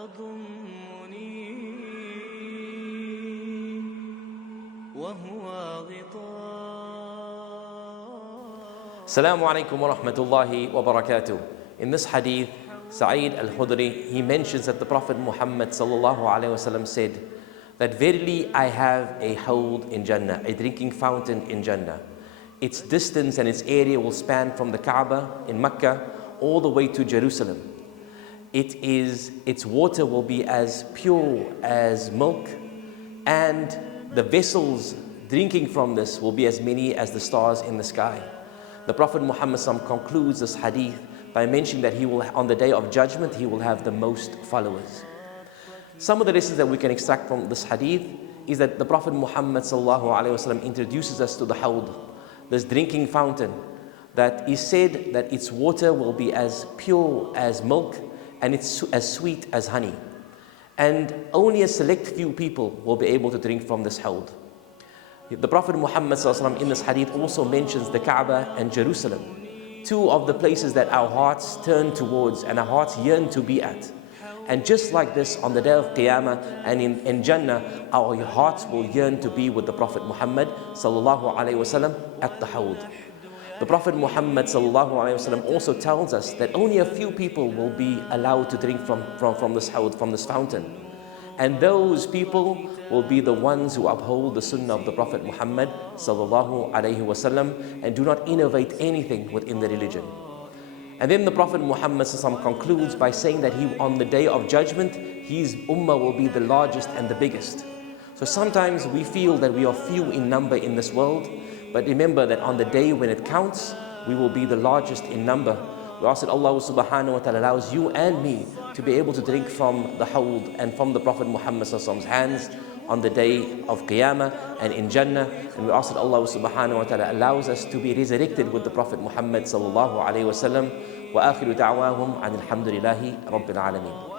يضمني وهو غطاء. Assalamu alaikum wa rahmatullahi wa barakatuh. In this hadith, Sa'id al-Khudri, he mentions that the Prophet Muhammad sallallahu alaihi wasallam said that verily I have a hawd in Jannah, a drinking fountain in Jannah. Its distance and its area will span from the Kaaba in Mecca all the way to Jerusalem. Its water will be as pure as milk, and the vessels drinking from this will be as many as the stars in the sky. The Prophet Muhammad concludes this hadith by mentioning that he will, on the day of judgment, he will have the most followers. Some of the lessons that we can extract from this hadith is that the Prophet Muhammad introduces us to the hawd, this drinking fountain, that is said that its water will be as pure as milk and it's as sweet as honey. And only a select few people will be able to drink from this hawd. The Prophet Muhammad in this hadith also mentions the Kaaba and Jerusalem, two of the places that our hearts turn towards and our hearts yearn to be at. And just like this, on the day of Qiyamah and in Jannah, our hearts will yearn to be with the Prophet Muhammad sallallahu alaihi wasallam at the hawd. The Prophet Muhammad sallallahu alaihi wasallam also tells us that only a few people will be allowed to drink from this hawd, from this fountain. And those people will be the ones who uphold the sunnah of the Prophet Muhammad sallallahu alaihi wasallam and do not innovate anything within the religion. And then the Prophet Muhammad concludes by saying that on the day of judgment, his ummah will be the largest and the biggest. So sometimes we feel that we are few in number in this world, but remember that on the day when it counts, we will be the largest in number. We ask that Allah subhanahu wa ta'ala allows you and me to be able to drink from the hawd and from the Prophet Muhammad's hands on the day of Qiyamah and in Jannah. And we ask that Allah subhanahu wa ta'ala allows us to be resurrected with the Prophet Muhammad sallallahu alayhi wa sallam. Wa akhiru da'wahum an alhamdulillahi rabbil alameen.